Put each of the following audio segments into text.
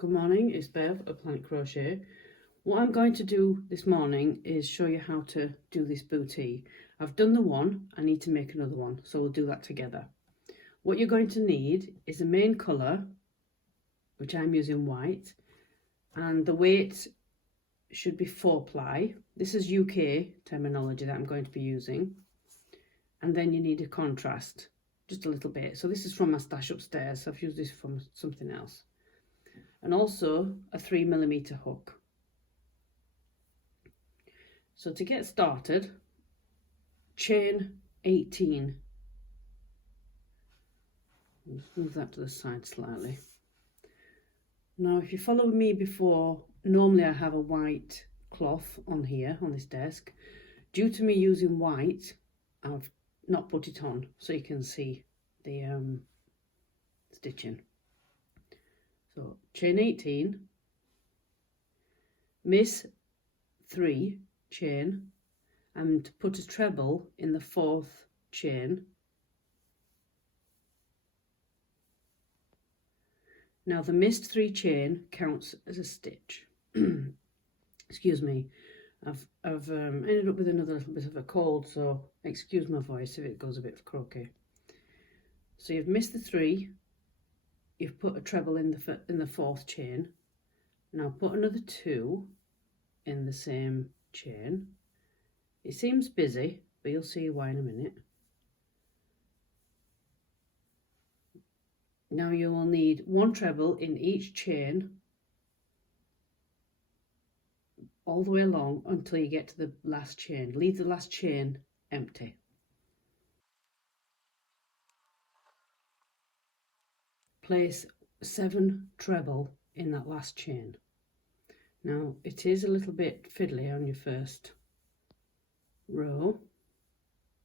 Good morning, it's Bev at Planetcrochet. What I'm going to do this morning is show you how to do this bootee. I've done the one, I need to make another one, so we'll do that together. What you're going to need is a main colour, which I'm using white, and the weight should be 4-ply. This is UK terminology that I'm going to be using. And then you need a contrast, just a little bit. So this is from my stash upstairs, so I've used this from something else. And also a 3mm hook. So to get started, chain 18. Let's move that to the side slightly. Now if you followed me before, normally I have a white cloth on here on this desk. Due to me using white, I've not put it on so you can see the stitching. So chain 18, miss 3 chain, and put a treble in the 4th chain. Now the missed 3 chain counts as a stitch. Excuse me, I've ended up with another little bit of a cold, so excuse my voice if it goes a bit croaky. So you've missed the 3. You've put a treble in the 4th chain. Now put another 2 in the same chain. It seems busy, but you'll see why in a minute. Now you will need 1 treble in each chain all the way along until you get to the last chain. Leave the last chain empty. Place 7 treble in that last chain. Now it is a little bit fiddly on your first row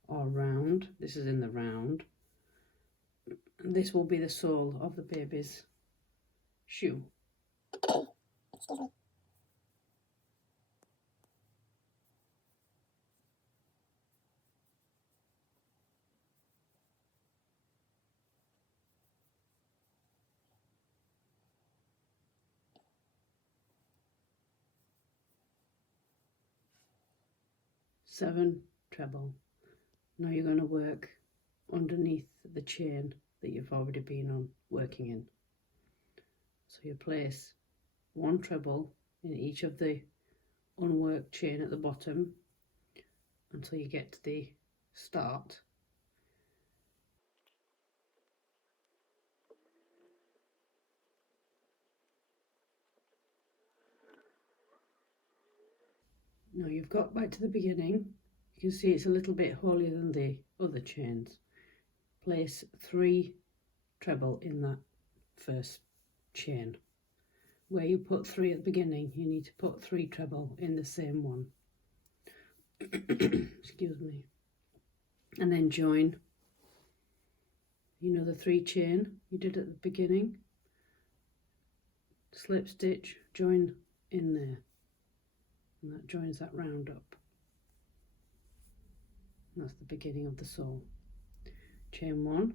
or round. This is in the round. And this will be the sole of the baby's shoe. Excuse me. Seven treble. Now you're going to work underneath the chain that you've already been on working in. So you place 1 treble in each of the unworked chain at the bottom until you get to the start. Now you've got back to the beginning. You can see it's a little bit holier than the other chains. Place 3 treble in that first chain. Where you put 3 at the beginning, you need to put 3 treble in the same one. Excuse me. And then join, you know, the 3 chain you did at the beginning. Slip stitch, join in there. And that joins that round up. And that's the beginning of the sole. Chain 1.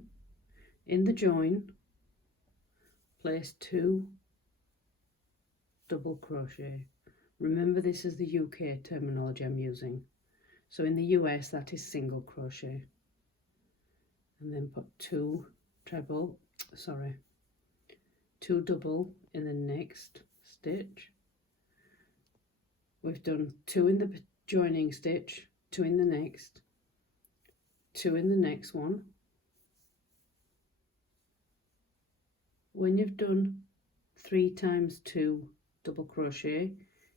In the join, place 2 double crochet. Remember, this is the UK terminology I'm using. So in the US, that is single crochet. And then put 2 double in the next stitch. We've done 2 in the joining stitch, 2 in the next, 2 in the next one. When you've done 3 times 2 double crochet,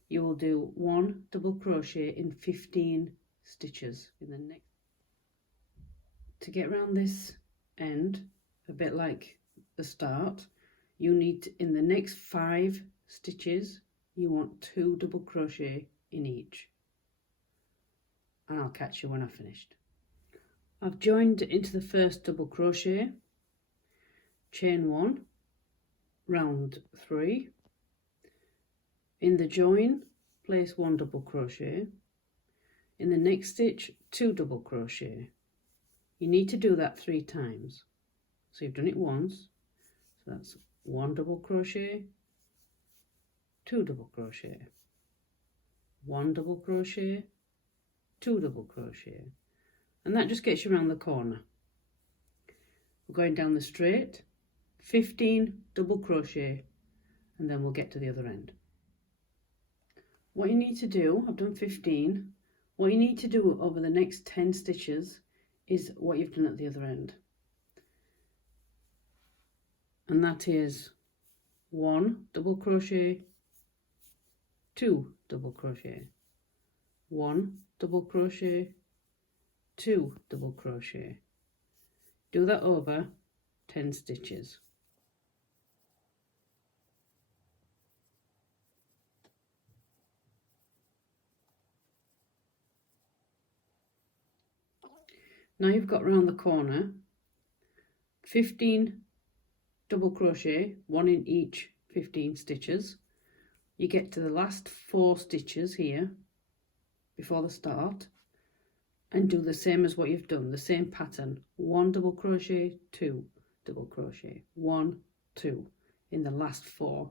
you will do 1 double crochet in 15 stitches in the next. To get around this end, a bit like the start, you need in the next 5 stitches, you want 2 double crochet in each. And I'll catch you when I've finished. I've joined into the first double crochet, chain 1, round 3. In the join, place 1 double crochet. In the next stitch, 2 double crochet. You need to do that 3 times. So you've done it once, so that's 1 double crochet, 2 double crochet, 1 double crochet, 2 double crochet, and that just gets you around the corner. We're going down the straight, 15 double crochet, and then we'll get to the other end. What you need to do, I've done 15, what you need to do over the next 10 stitches is what you've done at the other end, and that is 1 double crochet, 2 double crochet, 1 double crochet, 2 double crochet. Do that over 10 stitches. Now you've got round the corner, 15 double crochet, 1 in each 15 stitches. You get to the last 4 stitches here before the start and do the same as what you've done, the same pattern, 1 double crochet, 2 double crochet, 1, 2 in the last 4,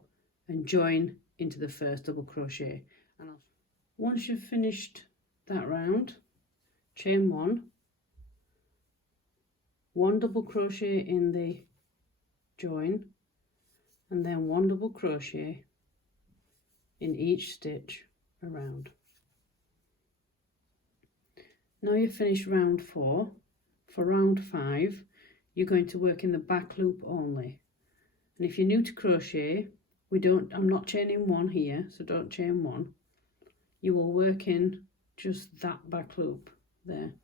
and join into the first double crochet. And once you've finished that round, chain 1 double crochet in the join, and then 1 double crochet in each stitch around. Now you've finished round 4. For round 5 you're going to work in the back loop only, and if you're new to crochet, I'm not chaining 1 here, so don't chain 1. You will work in just that back loop there.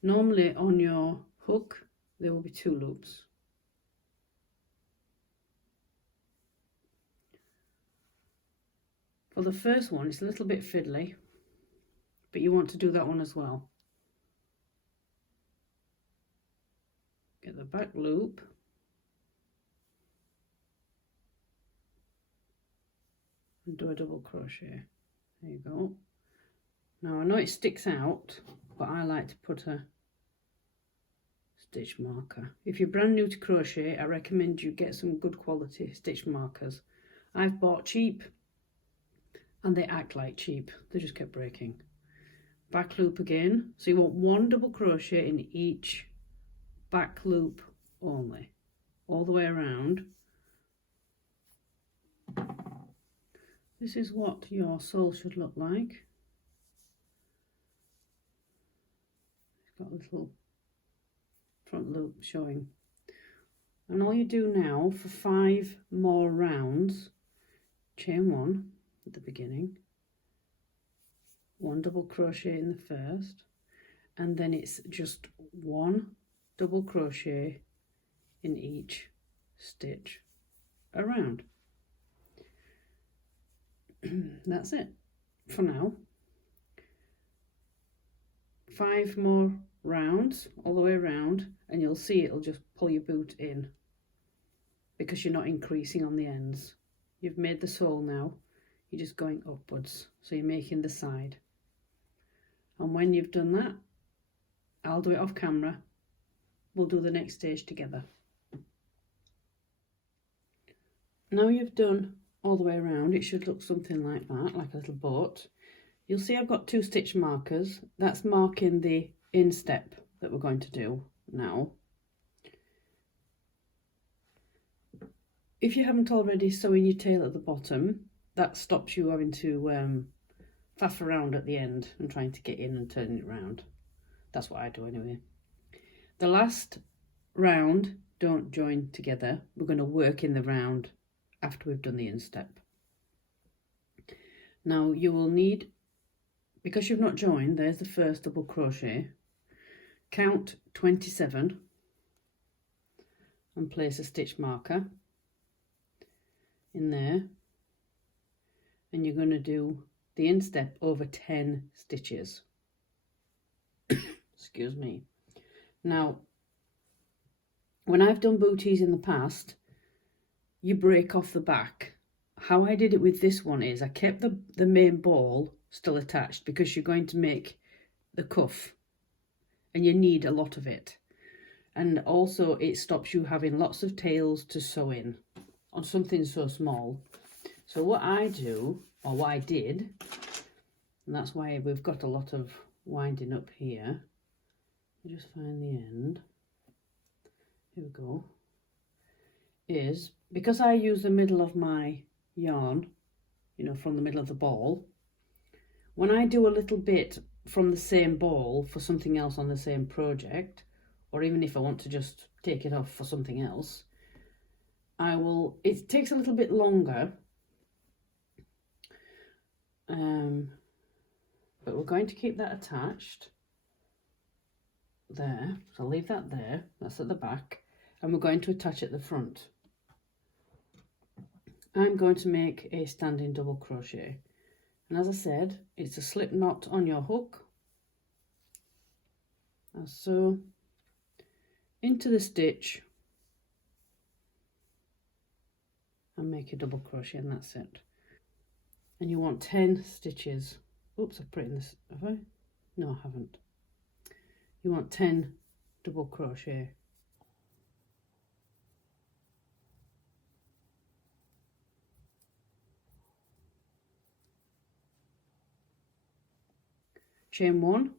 Normally on your hook there will be 2 loops. For the first one it's a little bit fiddly, but you want to do that one as well. Get the back loop, and do a double crochet. There you go. Now I know it sticks out, but I like to put a stitch marker. If you're brand new to crochet, I recommend you get some good quality stitch markers. I've bought cheap and they act like cheap, they just kept breaking. Back loop again, so you want 1 double crochet in each back loop only, all the way around. This is what your sole should look like. It's got a little front loop showing, and all you do now for 5 more rounds, chain 1 at the beginning, 1 double crochet in the first, and then it's just 1 double crochet in each stitch around. That's it for now. 5 more rounds all the way around, and you'll see it'll just pull your boot in because you're not increasing on the ends. You've made the sole now, you're just going upwards, so you're making the side. And when you've done that, I'll do it off camera, we'll do the next stage together. Now you've done all the way around, it should look something like that, like a little boat. You'll see I've got 2 stitch markers. That's marking the instep that we're going to do now. If you haven't already sewing your tail at the bottom, that stops you having to faff around at the end and trying to get in and turning it round. That's what I do anyway. The last round, don't join together. We're going to work in the round after we've done the instep. Now you will need, because you've not joined, there's the first double crochet. Count 27 and place a stitch marker in there, and you're going to do the instep over 10 stitches. Excuse me. Now, when I've done booties in the past, you break off the back. How I did it with this one is I kept the main ball still attached, because you're going to make the cuff and you need a lot of it, and also it stops you having lots of tails to sew in on something so small. So what I do, or what I did, and that's why we've got a lot of winding up here. Just find the end. Here we go. Is because I use the middle of my yarn, you know, from the middle of the ball. When I do a little bit from the same ball for something else on the same project, or even if I want to just take it off for something else, it takes a little bit longer, but we're going to keep that attached there. So I'll leave that there, that's at the back, and we're going to attach at the front. I'm going to make a standing double crochet, and as I said, it's a slip knot on your hook, as so, into the stitch, and make a double crochet, and that's it. And you want 10 stitches. Oops, I've put in this, have I? No, I haven't. You want 10 double crochet. Chain 1,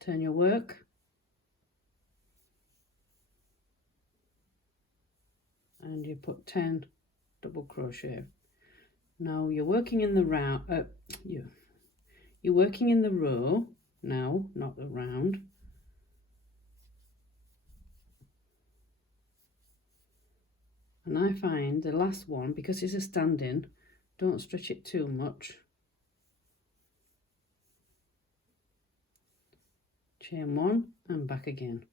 turn your work, and you put 10 double crochet. Now you're working in the round, you're working in the row now, not the round. And I find the last one, because it's a standing, don't stretch it too much. Chain 1 and back again.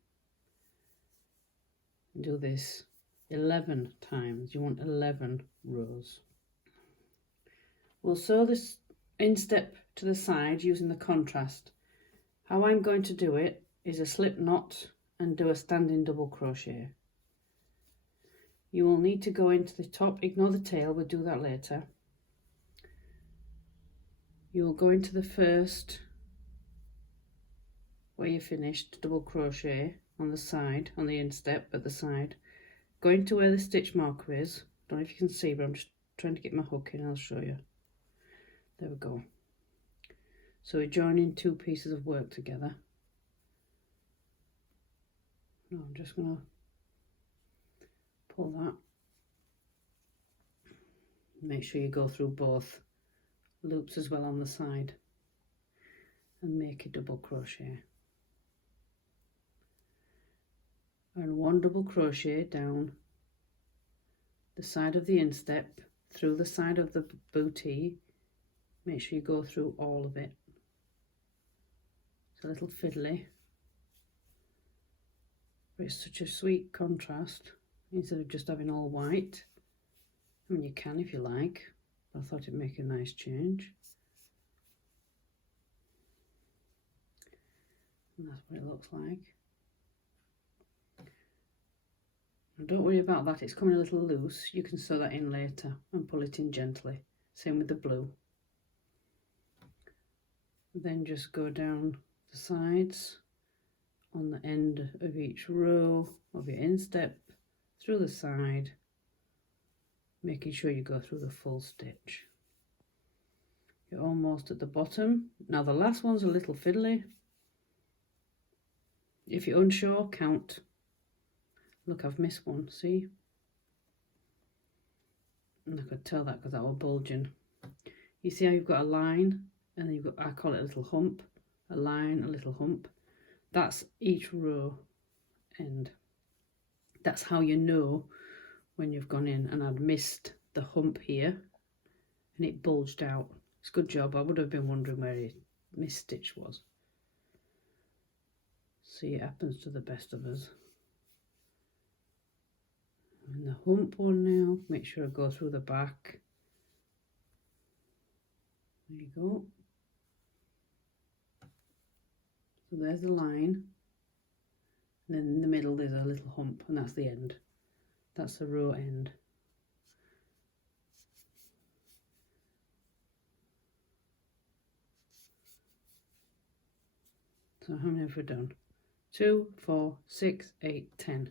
Do this 11 times. You want 11 rows. We'll sew this instep to the side using the contrast. How I'm going to do it is a slip knot and do a standing double crochet. You will need to go into the top, ignore the tail, we'll do that later. You will go into the first where you finished, double crochet on the side, on the instep at the side, go into where the stitch marker is. Don't know if you can see, but I'm just trying to get my hook in, I'll show you. There we go. So we're joining two pieces of work together. No, I'm just going to pull that. Make sure you go through both loops as well on the side and make a double crochet. And one double crochet down the side of the instep through the side of the bootee. Make sure you go through all of it. It's a little fiddly, but it's such a sweet contrast instead of just having all white. I mean, you can if you like, but I thought it'd make a nice change. And that's what it looks like. And don't worry about that, it's coming a little loose. You can sew that in later and pull it in gently. Same with the blue. Then just go down the sides on the end of each row of your instep through the side, making sure you go through the full stitch. You're almost at the bottom. Now the last one's a little fiddly. If you're unsure, count. Look, I've missed one, see? And I could tell that because that was bulging. You see how you've got a line, and then you've got, I call it a little hump, a line, a little hump. That's each row end. That's how you know when you've gone in. And I'd missed the hump here, and it bulged out. It's a good job. I would have been wondering where the missed stitch was. See, it happens to the best of us. And the hump one now, make sure I go through the back. There you go. So there's the line. And then in the middle there's a little hump, and that's the end. That's the row end. So how many have we done? 2, 4, 6, 8, 10.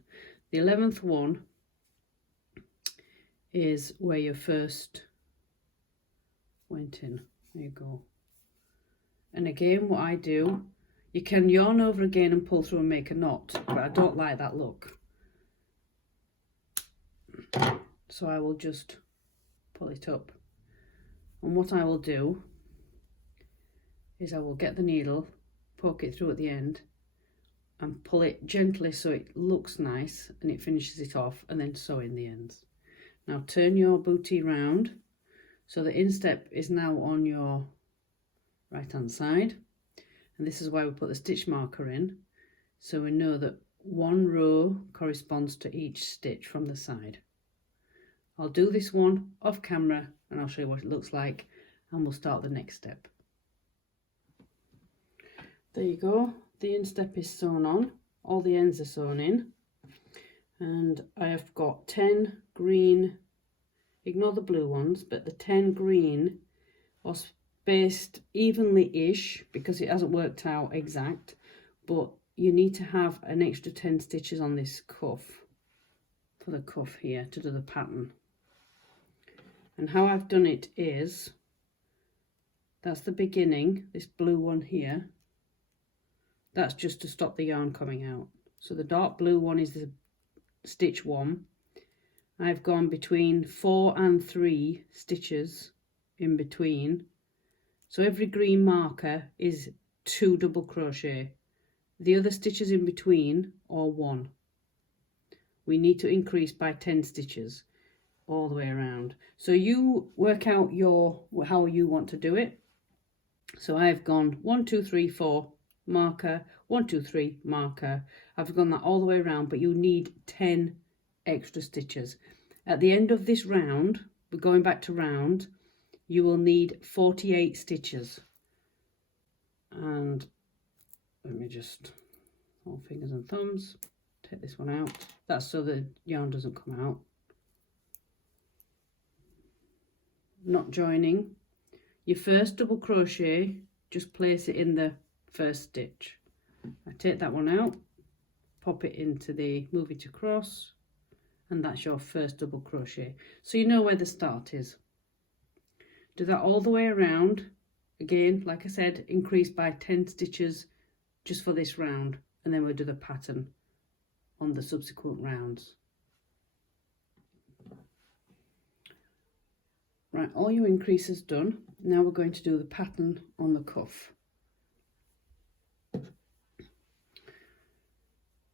The 11th one is where you first went in. There you go. And again, what I do, you can yarn over again and pull through and make a knot, but I don't like that look. So I will just pull it up. And what I will do is I will get the needle, poke it through at the end, and pull it gently so it looks nice and it finishes it off, and then sew in the ends. Now turn your bootie round so the instep is now on your right hand side, and this is why we put the stitch marker in, so we know that one row corresponds to each stitch from the side. I'll do this one off camera and I'll show you what it looks like, and we'll start the next step. There you go, the instep is sewn on, all the ends are sewn in, and I have got 10 green, ignore the blue ones, but the 10 green are spaced evenly-ish because it hasn't worked out exact, but you need to have an extra 10 stitches on this cuff, for the cuff here, to do the pattern. And how I've done it is, that's the beginning, this blue one here, that's just to stop the yarn coming out. So the dark blue one is the stitch 1. I've gone between 4 and 3 stitches in between. So every green marker is 2 double crochet. The other stitches in between are 1. We need to increase by 10 stitches all the way around. So you work out how you want to do it. So I've gone 1, 2, 3, 4 marker, 1, 2, 3 marker. I've gone that all the way around, but you need 10 extra stitches. At the end of this round, we're going back to round, you will need 48 stitches. And let me just, all fingers and thumbs, take this one out. That's so the yarn doesn't come out. Not joining. Your first double crochet, just place it in the first stitch. I take that one out, pop it into the, move it across, and that's your first double crochet. So you know where the start is. Do that all the way around. Again, like I said, increase by 10 stitches just for this round, and then we'll do the pattern on the subsequent rounds. Right, all your increases done. Now we're going to do the pattern on the cuff.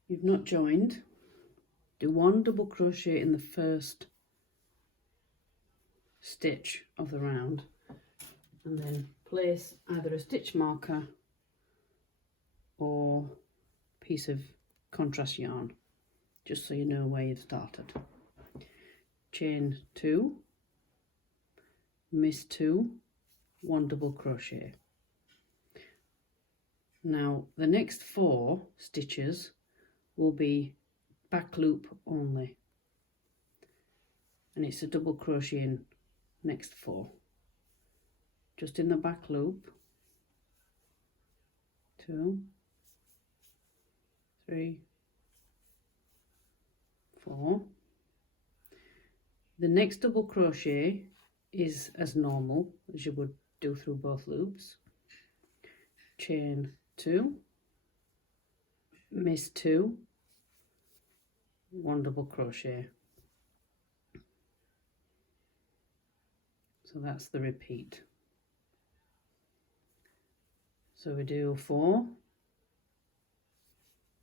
You've not joined. Do 1 double crochet in the first stitch of the round, and then place either a stitch marker or a piece of contrast yarn, just so you know where you've started. Chain 2, miss 2, 1 double crochet. Now the next 4 stitches will be back loop only, and it's a double crochet in next 4, just in the back loop. 2, 3, 4. The next double crochet is as normal as you would do through both loops. Chain 2, miss 2, 1 double crochet. So that's the repeat. So we do 4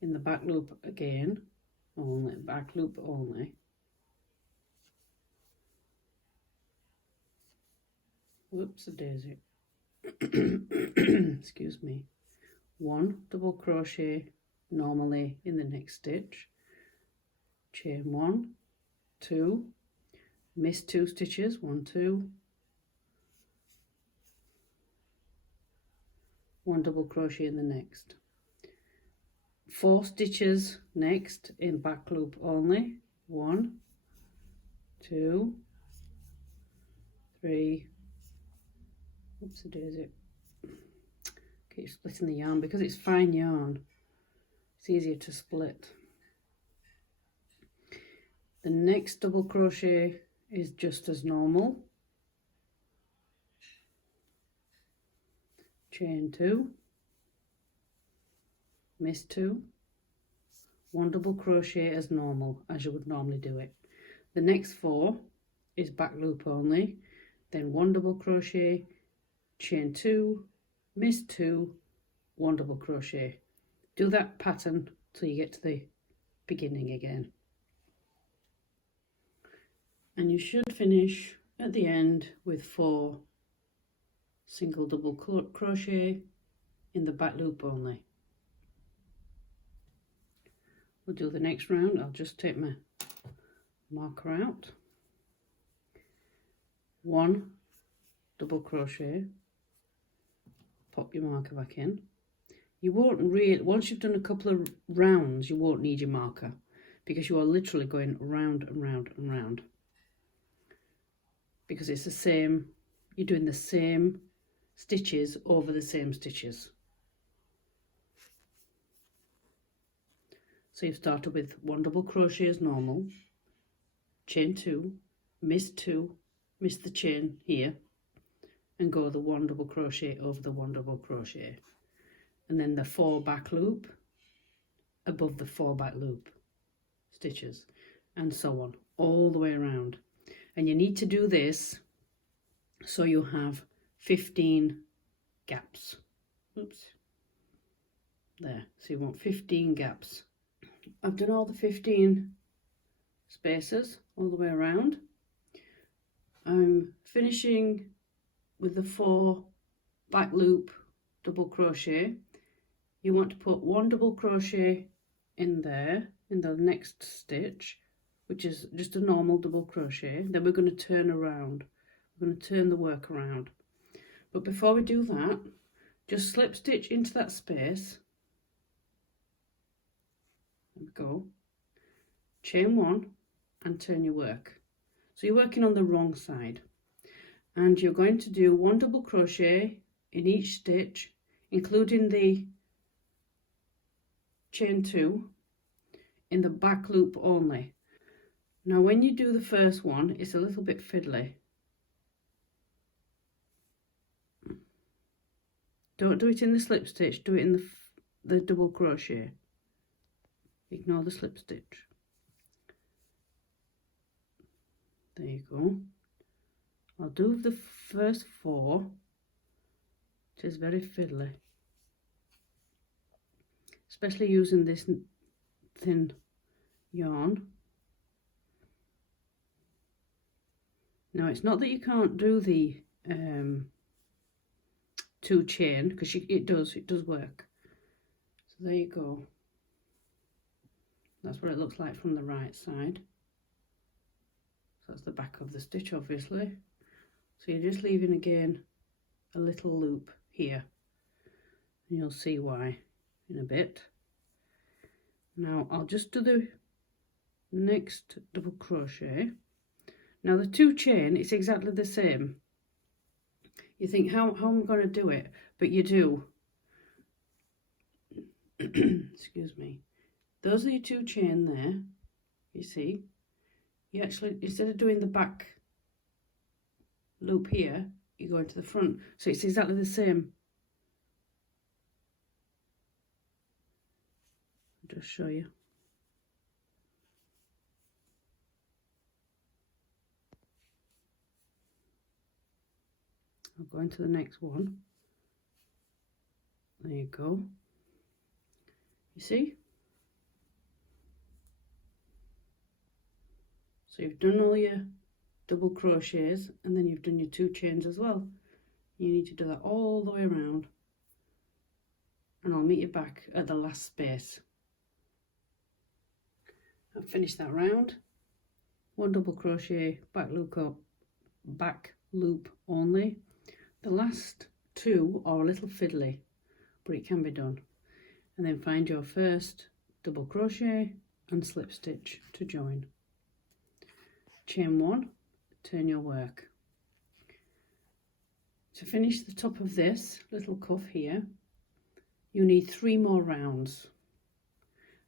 in the back loop again, only back loop only. Whoops a daisy. Excuse me. 1 double crochet normally in the next stitch. Chain 1, 2, miss 2 stitches, 1, 2, 1 double crochet in the next. 4 stitches next in back loop only. 1, 2, 3. Oops a daisy. Keep splitting the yarn because it's fine yarn. It's easier to split. The next double crochet is just as normal. Chain 2, miss 2, 1 double crochet as normal, as you would normally do it. The next 4 is back loop only, then 1 double crochet, chain 2, miss 2, 1 double crochet. Do that pattern till you get to the beginning again. And you should finish at the end with 4 single double crochet in the back loop only. We'll do the next round. I'll just take my marker out. 1 double crochet, pop your marker back in. You won't really, once you've done a couple of rounds, you won't need your marker because you are literally going round and round and round, because it's the same, you're doing the same stitches over the same stitches. So you've started with 1 double crochet as normal, chain 2, miss 2, miss the chain here, and go the 1 double crochet over the 1 double crochet, and then the 4 back loop above the 4 back loop stitches, and so on all the way around. And you need to do this so you have 15 gaps. Oops, there. So you want 15 gaps. I've done all the 15 spaces all the way around. I'm finishing with the 4 back loop double crochet. You want to put 1 double crochet in there in the next stitch, which is just a normal double crochet. Then we're going to turn around. We're going to turn the work around. But before we do that, just slip stitch into that space. There we go. Chain 1 and turn your work. So you're working on the wrong side. And you're going to do 1 double crochet in each stitch, including the chain 2 in the back loop only. Now when you do the first one, it's a little bit fiddly. Don't do it in the slip stitch, do it in the double crochet. Ignore the slip stitch. There you go. I'll do the first 4. It is very fiddly, especially using this thin yarn. Now it's not that you can't do the 2 chain, because it does work. So there you go. That's what it looks like from the right side. So that's the back of the stitch, obviously. So you're just leaving again a little loop here, and you'll see why in a bit. Now I'll just do the next double crochet. Now the 2 chain, it's exactly the same. You think, how am I going to do it? But you do. Excuse me. Those are your 2 chain there. You see, you actually, instead of doing the back loop here, you go into the front. So it's exactly the same. I'll just show you. I'll go into the next one. There you go. You see? So you've done all your double crochets, and then you've done your 2 chains as well. You need to do that all the way around, and I'll meet you back at the last space. I've finished that round. 1 double crochet, back loop only. The last 2 are a little fiddly, but it can be done. And then find your first double crochet and slip stitch to join. Chain 1, turn your work. To finish the top of this little cuff here, you need 3 more rounds.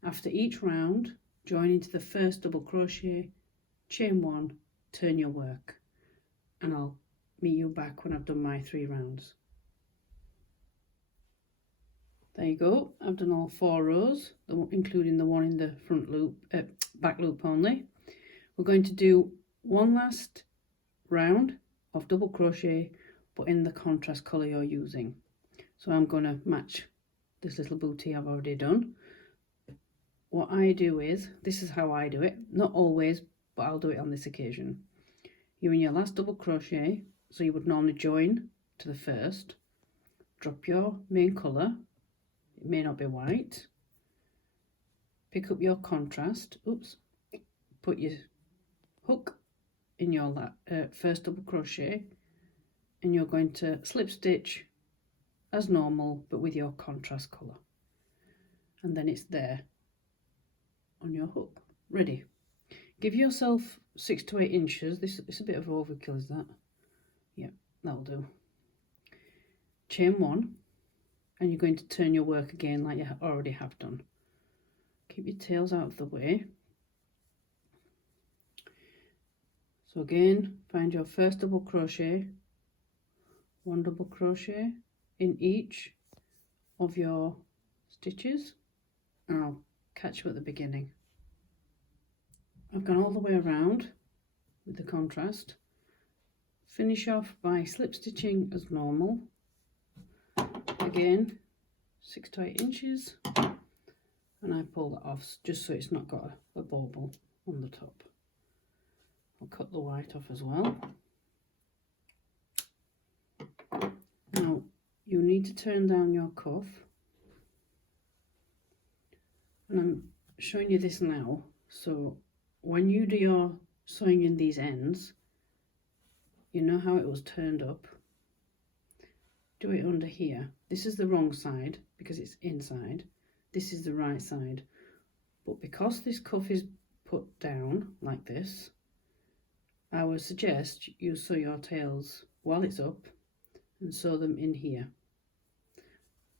After each round, join into the first double crochet, chain 1 turn your work, and I'll meet you back when I've done my 3 rounds. There you go, I've done all 4 rows, including the one in the front loop, back loop only. We're going to do one last round of double crochet, but in the contrast colour you're using. So I'm going to match this little bootie I've already done. What I do is, this is how I do it, not always, but I'll do it on this occasion. You're in your last double crochet, so you would normally join to the first, drop your main colour, it may not be white, pick up your contrast, oops, put your hook in your first double crochet, and you're going to slip stitch as normal but with your contrast colour, and then it's there on your hook, ready. Give yourself 6 to 8 inches. This is a bit of overkill, is that? Yeah, that'll do. Chain 1, and you're going to turn your work again like you already have done. Keep your tails out of the way. So again, find your first double crochet, 1 double crochet in each of your stitches, and I'll catch you at the beginning. I've gone all the way around with the contrast. Finish off by slip stitching as normal. Again, 6 to 8 inches, and I pull that off just so it's not got a bauble on the top. I'll cut the white off as well. Now you need to turn down your cuff, and I'm showing you this now, so when you do your sewing in these ends, you know how it was turned up. Do it under here. This is the wrong side because it's inside. This is the right side. But because this cuff is put down like this, I would suggest you sew your tails while it's up and sew them in here.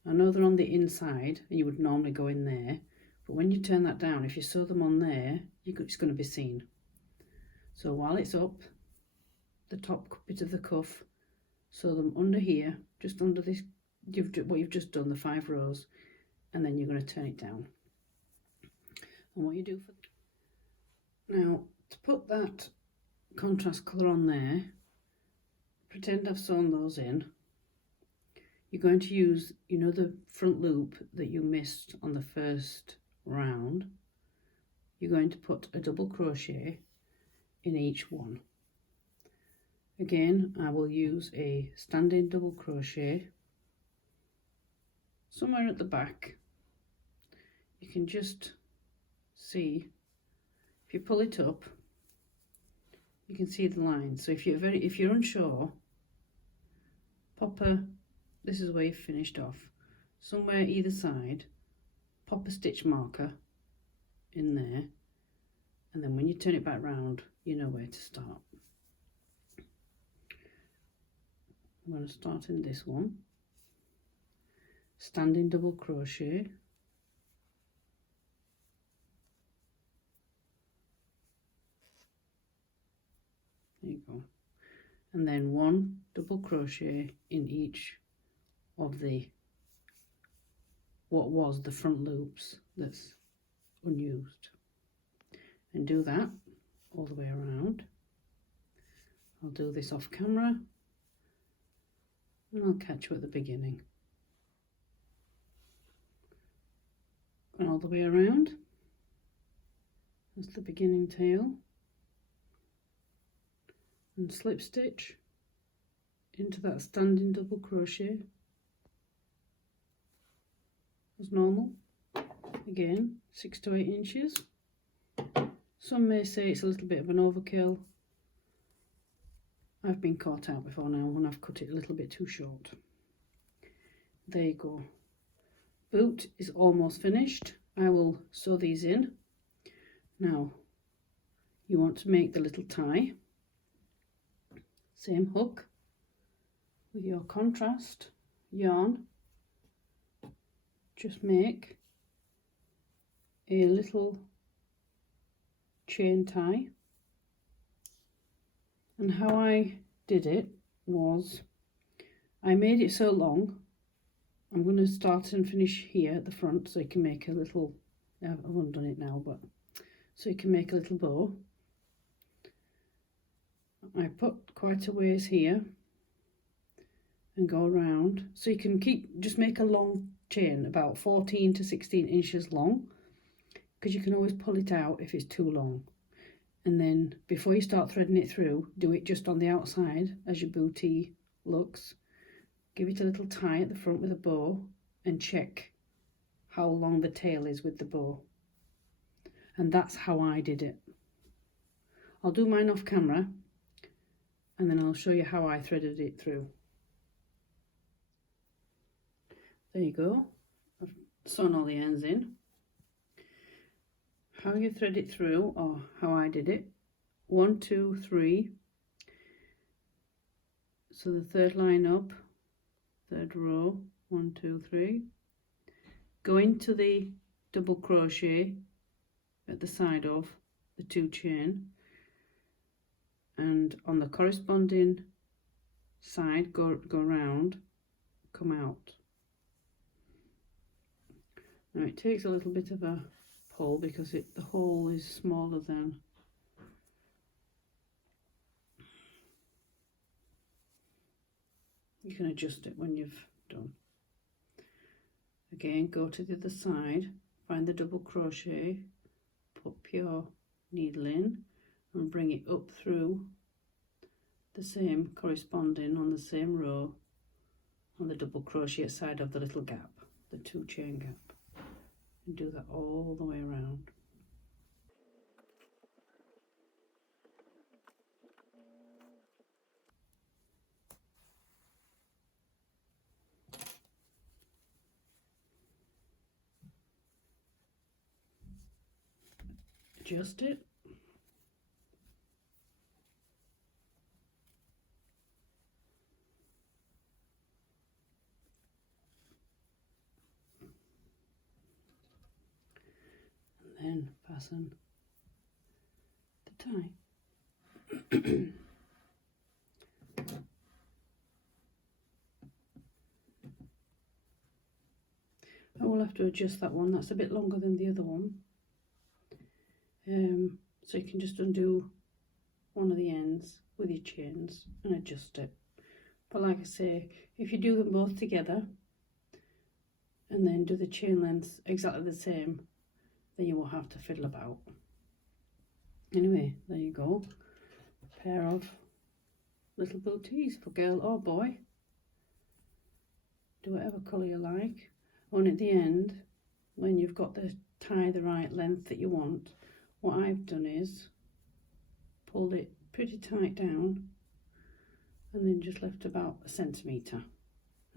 I know they're on the inside and you would normally go in there, but when you turn that down, if you sew them on there, it's going to be seen. So while it's up, the top bit of the cuff, sew them under here, just under this, what you've just done, the 5 rows, and then you're going to turn it down. And what you do now, to put that contrast colour on there, pretend I've sewn those in. You're going to use, you know, the front loop that you missed on the first round. You're going to put a double crochet in each one. Again, I will use a standing double crochet somewhere at the back. You can just see, if you pull it up, you can see the line. So if you're unsure, pop this is where you've finished off, somewhere either side, pop a stitch marker in there, and then when you turn it back round, you know where to start. I'm going to start in this one, standing double crochet, there you go, and then 1 double crochet in each of what was the front loops that's unused, and do that all the way around. I'll do this off camera and I'll catch you at the beginning. And all the way around, that's the beginning tail, and slip stitch into that standing double crochet as normal. Again, 6 to 8 inches. Some may say it's a little bit of an overkill. I've been caught out before now when I've cut it a little bit too short. There you go. Boot is almost finished. I will sew these in. Now, you want to make the little tie. Same hook with your contrast yarn. Just make a little chain tie. And how I did it was, I made it so long, I'm going to start and finish here at the front so you can make a little, I've undone it now, but so you can make a little bow. I put quite a ways here and go around, so you can just make a long chain about 14 to 16 inches long, because you can always pull it out if it's too long. And then before you start threading it through, do it just on the outside as your bootie looks. Give it a little tie at the front with a bow and check how long the tail is with the bow. And that's how I did it. I'll do mine off camera and then I'll show you how I threaded it through. There you go. I've sewn all the ends in. How you thread it through, or how I did it: 1, 2, 3. So the third line up, third row, 1, 2, 3. Go into the double crochet at the side of the 2 chain, and on the corresponding side go round, come out. Now it takes a little bit of a pull because the hole is smaller than you can adjust it when you've done. Again, go to the other side, find the double crochet, put your needle in and bring it up through the same corresponding on the same row on the double crochet side of the little gap, the 2 chain gap, and do that all the way around. Adjust it. And then fasten the tie. I will have to adjust that one, that's a bit longer than the other one. So you can just undo one of the ends with your chains and adjust it. But like I say, if you do them both together and then do the chain lengths exactly the same, then you won't have to fiddle about. Anyway, there you go. A pair of little booties for girl or boy. Do whatever colour you like. And at the end, when you've got the tie the right length that you want, what I've done is pulled it pretty tight down and then just left about 1 centimetre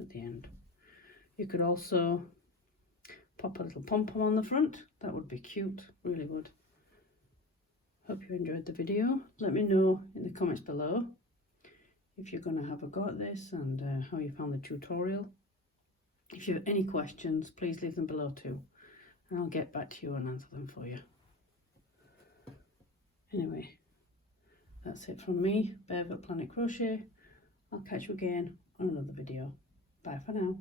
at the end. You could also pop a little pom-pom on the front. That would be cute, really would. Hope you enjoyed the video. Let me know in the comments below if you're going to have a go at this and how you found the tutorial. If you have any questions, please leave them below too, and I'll get back to you and answer them for you. Anyway, that's it from me, Bev at Planetcrochet. I'll catch you again on another video. Bye for now.